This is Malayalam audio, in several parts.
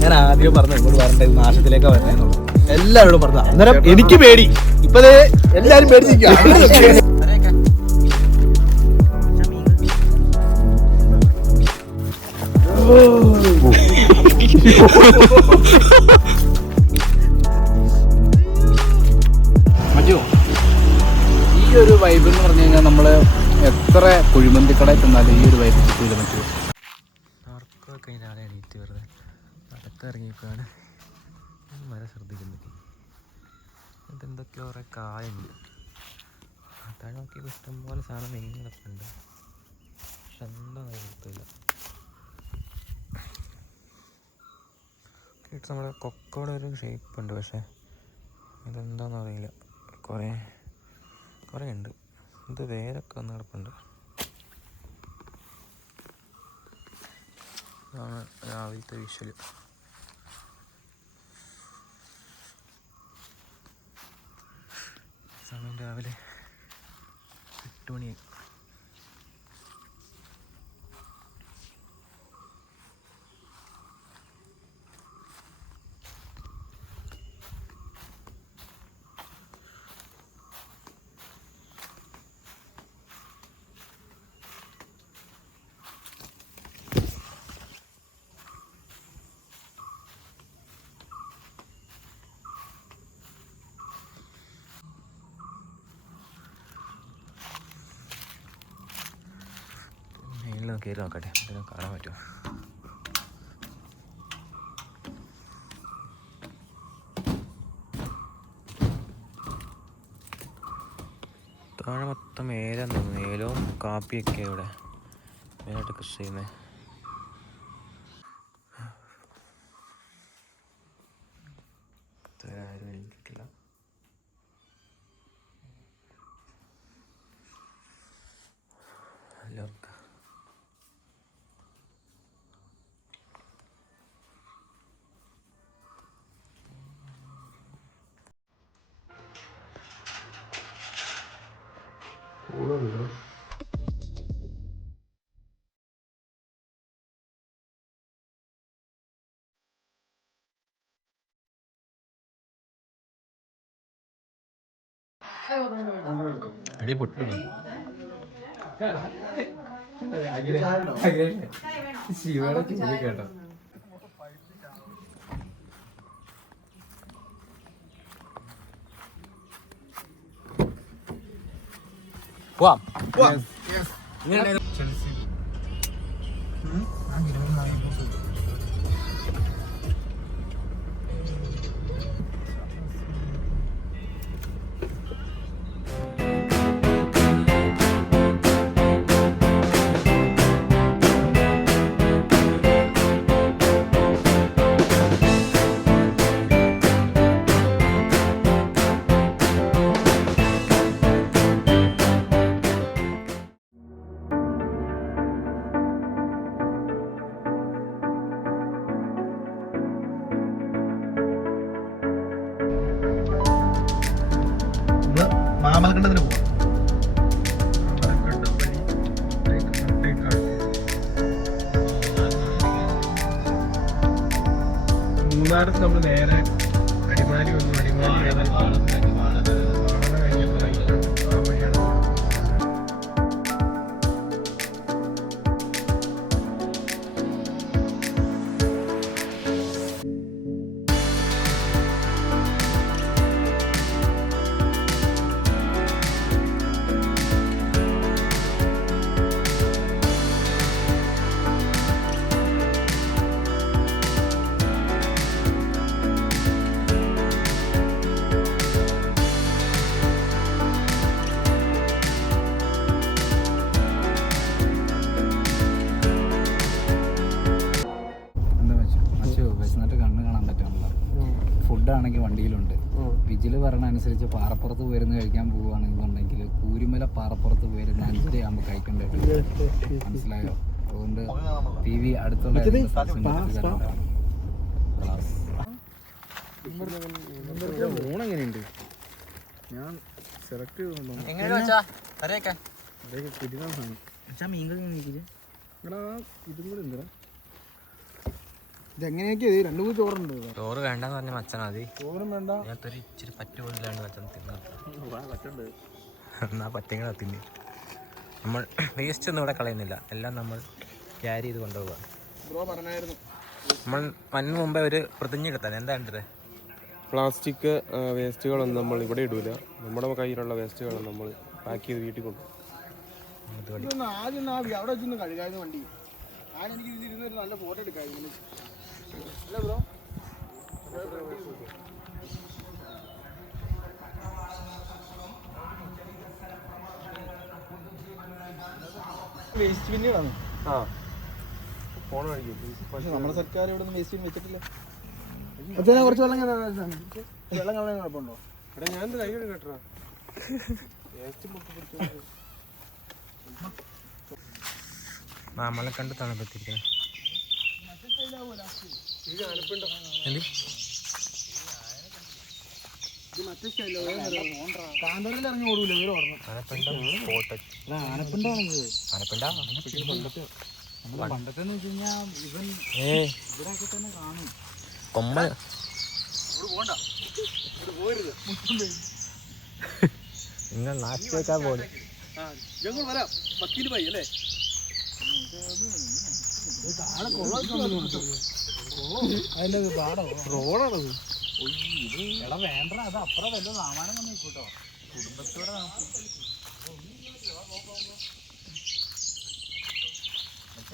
ഞാൻ ആദ്യം പറഞ്ഞു ഇങ്ങോട്ട് വരണ്ട നാശത്തിലേക്കാ വരുന്നതെന്നുള്ളു. എല്ലാവരോടും പറഞ്ഞ അന്നേരം എനിക്ക് പേടി. ഇപ്പത് എല്ലാരും പേടിച്ചിരിക്കുക. മറ്റോ ഈ ഒരു വൈബ് എന്ന് പറഞ്ഞു കഴിഞ്ഞാൽ നമ്മള് എത്ര കുഴിമന്തിക്കടയിൽ ചെന്നാലും ഈ ഒരു വൈബ് കിട്ടില്ല. മറ്റോ ഉറക്കമൊക്കെ കഴിഞ്ഞാൽ എണീറ്റ് വെറുതെ അകത്തിറങ്ങിയപ്പോഴാണ് വരെ ശ്രദ്ധിക്കുന്നത്. ഇതെന്തൊക്കെയോ കുറേ കായുണ്ട്. അതാണ് നോക്കിയത്. ഇഷ്ടംപോലെ സാധനം മെയിനൊക്കെ ഉണ്ട്. പക്ഷെ എന്താ നിർത്തില്ല. നമ്മുടെ കൊക്കോടെ ഒരു ഷേപ്പ് ഉണ്ട്. പക്ഷേ ഇതെന്താണെന്ന് അറിയില്ല. കുറേ ഉണ്ട്. ഇത് വേരൊക്കെ വന്ന് കിടപ്പുണ്ട്. ഇതാണ് രാവിലത്തെ വിഷ്വല്. സമയം രാവിലെ 8 മണിയായി. കയറി നോക്കട്ടെ, എന്തെങ്കിലും കാണാൻ പറ്റുമോ. താഴെ മൊത്തം ഏലാന്ന് തോന്നുന്നു. ഏലവും കാപ്പിയൊക്കെ ഇവിടെ മെയിനായിട്ട് കൃഷി ചെയ്യുന്നത്. ആരും എനിക്കിട്ടില്ല. ലോക്ക അടി പൊട്ടുന്നു. ശിവയുടെ ചൂട് കേട്ടോ. പോവാം. മാമലക്കണ്ടത്തിന് പോവാം. മൂന്നാറിൽ നമ്മൾ നേരെ അടിമാലി വന്നു. അടിമാലി ഫുഡാണെങ്കിൽ വണ്ടിയിലുണ്ട്. വിജില് പറഞ്ഞ അനുസരിച്ച് പാറപ്പുറത്ത് പോയിരുന്ന് കഴിക്കാൻ പോവുകയാണെന്നുണ്ടെങ്കിൽ കൂരിമല പാറപ്പുറത്ത് പോയിരുന്ന് 5:30 ആകുമ്പോൾ കഴിക്കേണ്ടത്. മനസ്സിലായോ? അതുകൊണ്ട് TV അടുത്തുള്ള ഊണെങ്ങനെയുണ്ട്? ഞാൻ സെലക്ട് ചെയ്തോളൂ. ഇതും കൂടെ എന്താ ഇതെങ്ങനെയൊക്കെ രണ്ടു മൂന്ന് ചോറുണ്ട്. ചോറ് വേണ്ടെന്ന് പറഞ്ഞ മച്ചനാ മതി. ചോറും വേണ്ട. ഞാനൊരു ഇച്ചിരി പറ്റുപോലില്ലാണ്ട് മച്ചൻ പറ്റുണ്ട്. എന്നാ പറ്റങ്ങളെ തിന്നി. നമ്മൾ വേസ്റ്റ് ഒന്നും ഇവിടെ കളയുന്നില്ല, എല്ലാം നമ്മൾ ക്യാരി ചെയ്ത് കൊണ്ടുപോവുക. ബ്രോ പറഞ്ഞായിരുന്നു നമ്മൾ വന്നു മുമ്പേ ഒരു പ്രതിജ്ഞ എടുത്താൽ എന്താ വേണ്ടത്? പ്ലാസ്റ്റിക് വേസ്റ്റുകളൊന്നും നമ്മൾ ഇവിടെ ഇടൂല. നമ്മുടെ കയ്യിലുള്ള വേസ്റ്റുകളൊന്നും നമ്മൾ പാക്ക് ചെയ്ത് വീട്ടിൽ കൊണ്ടുപോകും. ആദ്യം അവിടെ വെച്ചൊന്ന് കഴുകാതെ വണ്ടി. ഞാനെനിക്ക് ഇതിരുന്നൊരു നല്ല ഫോട്ടോ എടുക്കാമായിരുന്നു അല്ലേ ബ്രോ? വേസ്റ്റ് പിന്നീടാണ്. ഫോൺ കഴിക്കും. പക്ഷെ നമ്മുടെ സർക്കാർ ഇവിടെ നിന്ന് വേസ്റ്റ് വെച്ചിട്ടില്ല. അച്ഛനെ കുറച്ച് വെള്ളം വെള്ളം കളയാൻ കുഴപ്പമുണ്ടോ? എടാ ഞാൻ കൈ കേട്ടോ വേസ്റ്റ് നമ്മളെ കണ്ട് തണുപ്പത്തിരിക്കുന്നത്. കാന്തറിൽ ഇറങ്ങി ഓടൂല ഇവര് പറഞ്ഞു. പണ്ടത്തെന്ന് വെച്ച് കഴിഞ്ഞാൽ ഇവൻ ഇവിടെയൊക്കെ തന്നെ കാണും. കൊമ്പ നിങ്ങൾ നാശം വെക്കാൻ പോലെ ഞങ്ങൾ വരാം. വക്കീൽ പോയി അല്ലേ? റോഡാണത്. എടാ വേണ്ട, അത് അപ്പുറം വല്ല സാമാനം വന്നു കേട്ടോ. കുടുംബത്തോടെ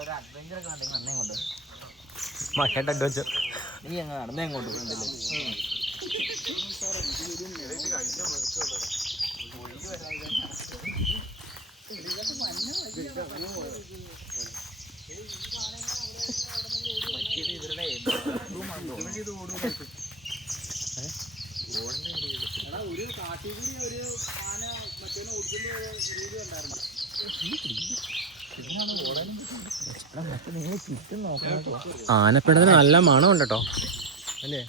ഒരു അഡ്വഞ്ചർ ഒക്കെ ഉണ്ടെങ്കിൽ അന്നേ കൊണ്ട് മക്കേട്ട് അഡ്വഞ്ചർ. നീ അങ്ങ് നടന്നേ അങ്ങോട്ട് പോകണ്ടല്ലേ? ആനപ്പിടത്തിന് നല്ല മണം ഉണ്ട് കേട്ടോ അല്ലേ?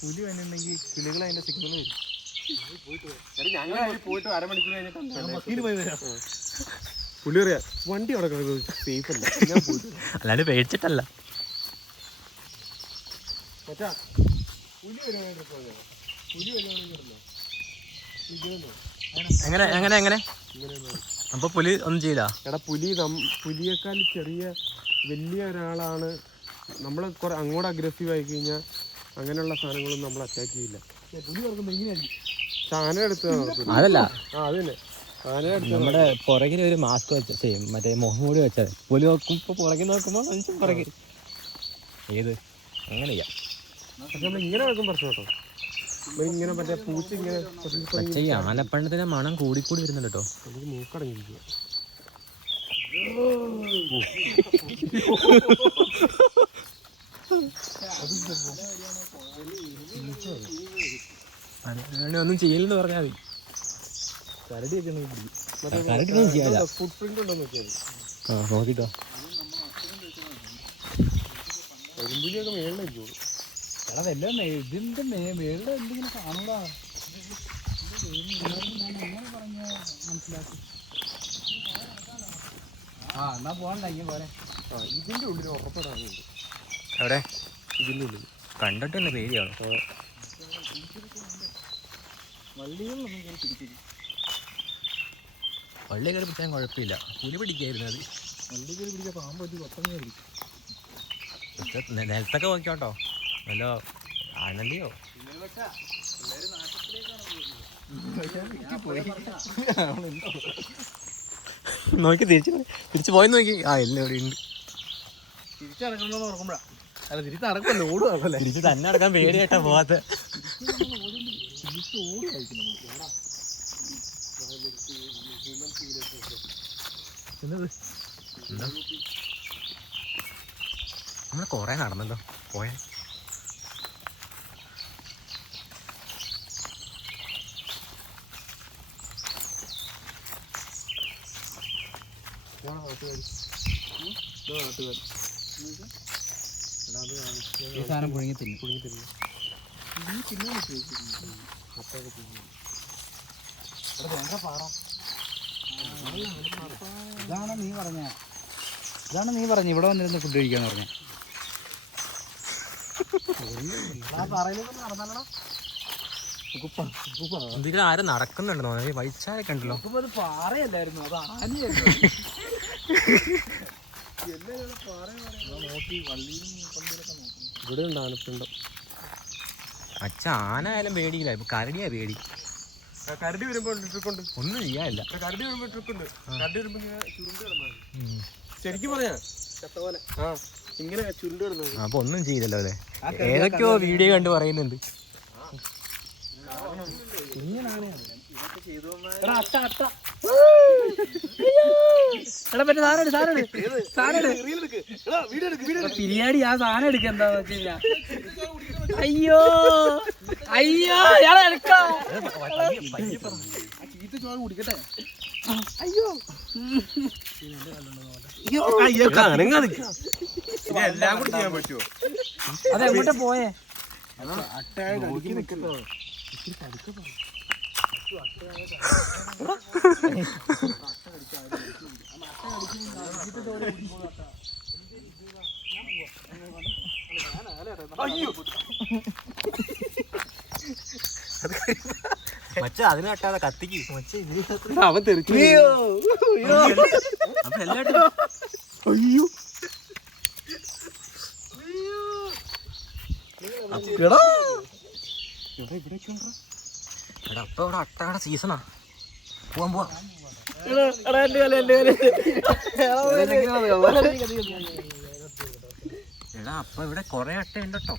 പുലി വന്നിട്ടുണ്ടെങ്കിൽ കിളികൾ അതിന്റെ സിഗ്നൽ വരും. ഞങ്ങൾ പോയിട്ട് അരമണിക്കൂർ കഴിഞ്ഞിട്ട് പോയി വരാം. പുള്ളി പറയാ വണ്ടി അവിടെ സേഫ് അല്ല. ഞാൻ പോയിട്ട് അല്ലാണ്ട് പേടിച്ചിട്ടല്ല. പുലി വരുവാണെങ്കിൽ പുലി വരുവാണെങ്കിൽ എങ്ങനെ എങ്ങനെ എങ്ങനെ അപ്പൊ പുലി ഒന്നും ചെയ്യില്ല. എടാ പുലിയേക്കാൾ ചെറിയ വലിയ ഒരാളാണ്. നമ്മൾ അങ്ങോട്ട് അഗ്രസീവ് ആയി കഴിഞ്ഞാൽ അങ്ങനെയുള്ള സാധനങ്ങളൊന്നും നമ്മൾ അറ്റാക്ക് ചെയ്യില്ല. പുലി തുറക്കുമ്പോ ഇങ്ങനെയായിരിക്കും. ആന എടുത്ത് അതല്ല, അത് തന്നെ ആന എടുത്ത് നമ്മുടെ പുറകിൽ ഒരു മാസ്ക് വെച്ച ചെയ്യും, മറ്റേ മുഖംമൂടി വെച്ചത്. പുലി നോക്കുമ്പോ പുറകിൽ നോക്കുമ്പോ മനുഷ്യൻ പുറകിൽ ഏത് അങ്ങനെ ചെയ്യാം. പക്ഷെ നമ്മൾ ഇങ്ങനെ വെക്കും പ്രശ്നം കേട്ടോ. ഇങ്ങനെ മറ്റേ പൂച്ച ഇങ്ങനെ പക്ഷേ ഈ ആനപ്പണ്ണത്തിന്റെ മണം കൂടിക്കൂടി വരുന്നുണ്ട് കേട്ടോ. എനിക്ക് മൂക്കടങ്ങിയിരിക്കുക. ഒന്നും ചെയ്യില്ലെന്ന് പറഞ്ഞാൽ മതി. കരടിയൊന്നും ചെയ്യാല്ല. ഫുട് പ്രിന്റ് ഉണ്ടോ നോക്കിയാൽ നോക്കിട്ടോ. കരിമ്പുലിയൊക്കെ മേളിലായിരിക്കും. എടാ വല്ല ഇതിന്റെ മേളിൽ എന്തെങ്കിലും കാണൂടാ. മനസ്സിലാക്കി. എന്നാ പോകണ്ട ഇങ്ങനെ പോരെ. ഇതിന്റെ ഉള്ളിൽ ഉറപ്പിടാനുണ്ട്. എവിടെ? ഇതിന്റെ ഉള്ളിൽ കണ്ടിട്ട് തന്നെ പേടിയാണ്. വള്ളി കയറി പിടിച്ചാൽ കുഴപ്പമില്ല, പുലി പിടിക്കായിരുന്നു അത്. വള്ളി കയറി പിടിക്കാൻ പാമ്പ് പറ്റി കൊത്തങ്ങ പിടിക്കും. നിലത്തൊക്കെ നോക്കിയോട്ടോ, വല്ല ആനന്ദിയോ നോക്കി തിരിച്ചു പോയി നോക്കി. ആ എല്ലാം ഇവിടെ ഉണ്ട്. തിരിച്ചടക്കണമെന്ന് ഓർക്കുമ്പോഴാ. അല്ല തിരിച്ച് നടക്കുമല്ലോ, ഓടുകയല്ലേ. തിരിച്ച് തന്നെ നടക്കാൻ പേടിയായിട്ടാ പോവാത്ത. നമ്മള് കൊറേ നടന്നല്ലോ പോയ. ഈ സാധനം പുഴുങ്ങി തിന്നു. ഇതാണ് നീ പറഞ്ഞ ഇവിടെ വന്നിരുന്ന് ഫുഡ് കഴിക്കാന്ന് പറഞ്ഞ. എന്തെങ്കിലും ആരും നടക്കുന്നുണ്ടോ? വഴിച്ചാലൊക്കെ ഉണ്ടല്ലോ. അത് പാറയല്ലായിരുന്നു, അത് ആനയായിരുന്നു. ഇവിടെ ഉണ്ട് ആനപ്പിണ്ടം. അച്ഛ ആന ആയാലും പേടിയില്ല, ഇപ്പൊ കരടിയാ പേടി. കരടി വരുമ്പോൾ ട്രിക്കുണ്ട്, ഒന്നും ചെയ്യാനില്ല. കരടി വരുമ്പോൾ ട്രിക്കുണ്ട്. കരടി വരുമ്പോ ഇങ്ങനെ ചുരുണ്ട് കിടന്നാൽ ശരിക്കും പറയാ ആ ഇങ്ങനെ ചുരുണ്ട് കിടന്നത്. അപ്പൊ ഒന്നും ചെയ്തില്ലല്ലോ അല്ലേ? ഏതൊക്കെയോ വീഡിയോ കണ്ട് പറയുന്നുണ്ട്. ബിരിയാണി ആ സാധനം എടുക്ക എന്താന്ന് വെച്ച് കഴിഞ്ഞാ. അയ്യോ അയ്യോ ഇയാളെ എടുക്കാം. കുടിക്കട്ടെ. അയ്യോ എല്ലാം കൂടി ചെയ്യാൻ പറ്റുമോ? അതെങ്ങോട്ട് പോയേ? മച്ച അതിന് കട്ടാതെ കത്തിക്ക്. അവൻ തെറിച്ചു. അപ്പൊ എല്ലായിട്ടും അയ്യോ എടാ അപ്പൊ ഇവിടെ അട്ടയുടെ സീസണാ. പോവാൻ പോവാ. എടാ അപ്പൊ ഇവിടെ കൊറേ അട്ട ഉണ്ട് കേട്ടോ.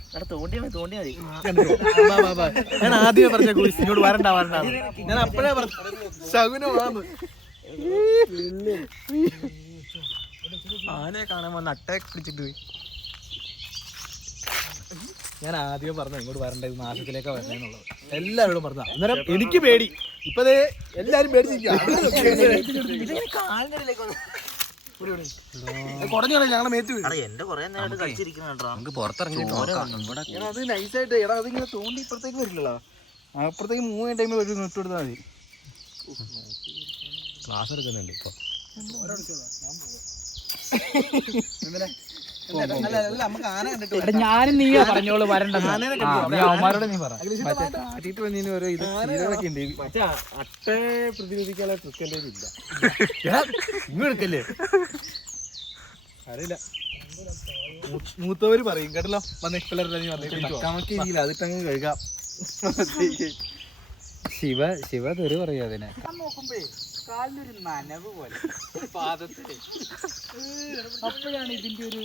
ഞാൻ ആദ്യമേ പറഞ്ഞ ഇങ്ങോട്ട് വരണ്ട ഞാൻ അപ്പഴേ പറഞ്ഞു ശകുനമാന്ന്. ആനയെ കാണാൻ വന്ന് അട്ടയൊക്കെ പിടിച്ചിട്ട് പോയി. ഞാൻ ആദ്യം പറഞ്ഞു ഇങ്ങോട്ട് വരണ്ട, ഇത് നാശത്തിലേക്കാ വരണെന്നുള്ളത്. എല്ലാവരോടും പറഞ്ഞ അന്നേരം എനിക്ക് പേടി. ഇപ്പൊ എല്ലാരും പേടിച്ചിരിക്കുക. കുറഞ്ഞാണ് ഞങ്ങളെ മേത്ത് വീഴും. നമുക്ക് പുറത്തിറങ്ങിട്ട് അത് നൈസായിട്ട് എടാ അതിങ്ങനെ തോണ്ടി ഇപ്പുറത്തേക്ക് വരില്ലല്ലോ. അപ്പുറത്തേക്ക് മൂവ് ടൈമിൽ ഒരു ഇട്ട് കൊടുത്താൽ മതി. ക്ലാസ് എടുക്കുന്നുണ്ട് ഇപ്പൊ. ഞാനും നീ പറഞ്ഞോളൂ വരണ്ടെന്ന്. അവന്മാരോട് നീ പറ. അട്ടയെ പ്രതിനിധിക്കാനുള്ള ട്രിക്ക് എൻ്റെ ഇല്ല. ഇങ്ങ് എടുക്കല്ലേ അറിയില്ല. മൂത്തവര് പറയും കേട്ടല്ലോ. വന്നേ പിള്ളേരുടെ അതിട്ടങ്ങ് കഴുകാം. ശിവ തെറി പറയും അതിനെ. നോക്കുമ്പേ കാലിനൊരു നനവ് പോലെ പാദത്തില്. അപ്പോഴാണ് ഇതിന്റെ ഒരു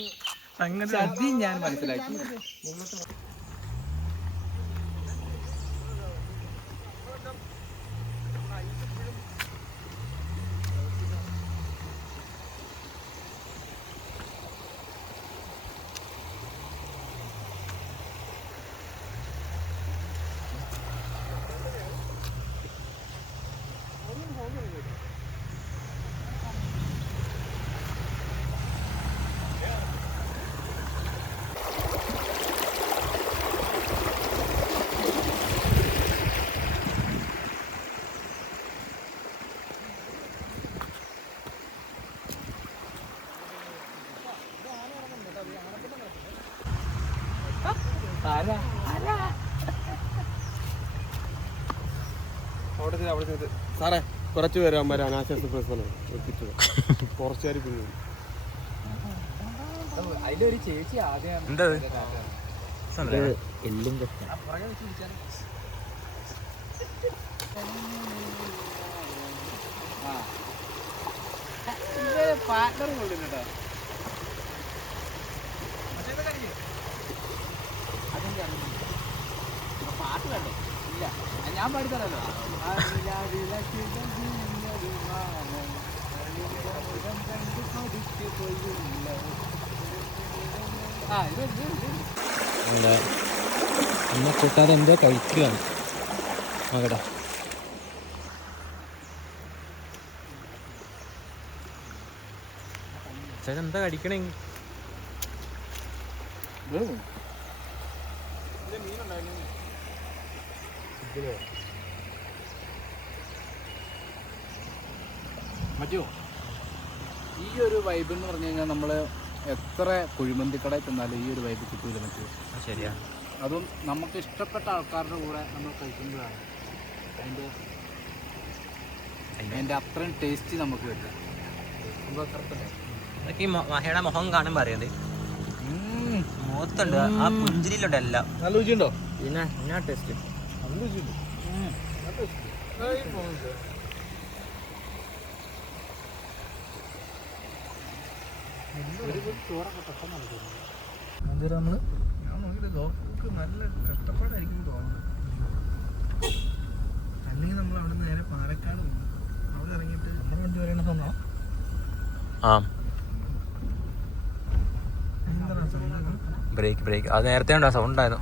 ചതി ഞാൻ മനസ്സിലാക്കി. അവിടെ സാറേ കുറച്ച് പേര് അമ്മ അനാശാസ്ത്ര പ്രശ്നം എത്തിച്ചത്. കുറച്ചുകാർ പിന്നെ അതിലൊരു ചേച്ചി ആദ്യം എന്താ എല്ലും പാർട്ണർ കൊള്ളുന്നുണ്ടോ? പാട്ട് കണ്ടോ? ഇല്ല ഞാൻ പാടിത്തരല്ലോ. അമ്മ കൂട്ടാതെ എന്തോ കഴിക്കുകയാണ്. നോക്കട്ടെ. ചേട്ടൻ എന്താ കഴിക്കണേ? മറ്റു ഈ ഒരു വൈബ് എന്ന് പറഞ്ഞു കഴിഞ്ഞാൽ നമ്മൾ എത്ര കുഴിമന്തിക്കടയിൽ ചെന്നാലും ഈ ഒരു വൈബ് കിട്ടൂല മറ്റു. ശരിയാ. അതും നമുക്ക് ഇഷ്ടപ്പെട്ട ആൾക്കാരുടെ കൂടെ നമ്മൾ കഴിക്കുമ്പോഴാണ് അതിൻ്റെ അത്രയും ടേസ്റ്റ് നമുക്ക് വരില്ല. അതൊക്കെ ഈ മഹയുടെ മുഖം കാണുമ്പോൾ അറിയാതെ മുഖത്തുണ്ട്, ആ പുഞ്ചിരിയിലുണ്ട് എല്ലാം. നല്ല രുചിയുണ്ടോ? പിന്നെ എന്നാ ടേസ്റ്റ്. നല്ല രുചിയുണ്ട്. നമ്മള് ഞാൻ നോക്കിയിട്ട് നോക്ക് നല്ല കഷ്ടപ്പാടായിരിക്കും തോന്നുന്നത്. അല്ലെങ്കിൽ നമ്മൾ അവിടെ നേരെ പാലക്കാട് പോകും. അവിടെ ഇറങ്ങിയിട്ട് നമ്മുടെ വണ്ടി വരെയാണ് തോന്നോ? ആ ബ്രേക്ക് അത് നേരത്തെ ഉണ്ടോ സൗണ്ട് ആയിരുന്നു.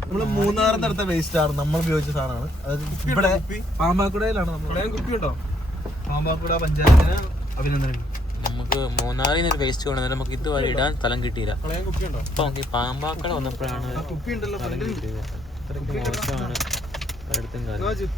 നമ്മള് മൂന്നാറിന്റെ അടുത്ത വേസ്റ്റ് ആണ് നമ്മൾ ഉപയോഗിച്ച സാധനമാണ്. അത് ഇവിടെ പാമ്പാക്കുടയിലാണ്. നമ്മൾ കുപ്പി ഉണ്ടോ? പാമ്പാക്കുട പഞ്ചായത്തിന് അഭിനന്ദനങ്ങൾ. നമുക്ക് മൂന്നാറിൽ നിന്ന് വേസ്റ്റ് കൊണ്ടുവന്നിട്ട് നമുക്ക് ഇതുവരെ ഇടാൻ സ്ഥലം കിട്ടിയില്ല. അപ്പൊ നമുക്ക് പാമ്പാക്കട വന്നപ്പോഴാണ് കുപ്പി ഉണ്ടല്ലോ സ്ഥലം കിട്ടിയത്. മോശമാണ് പലയിടത്തും കാര്യം.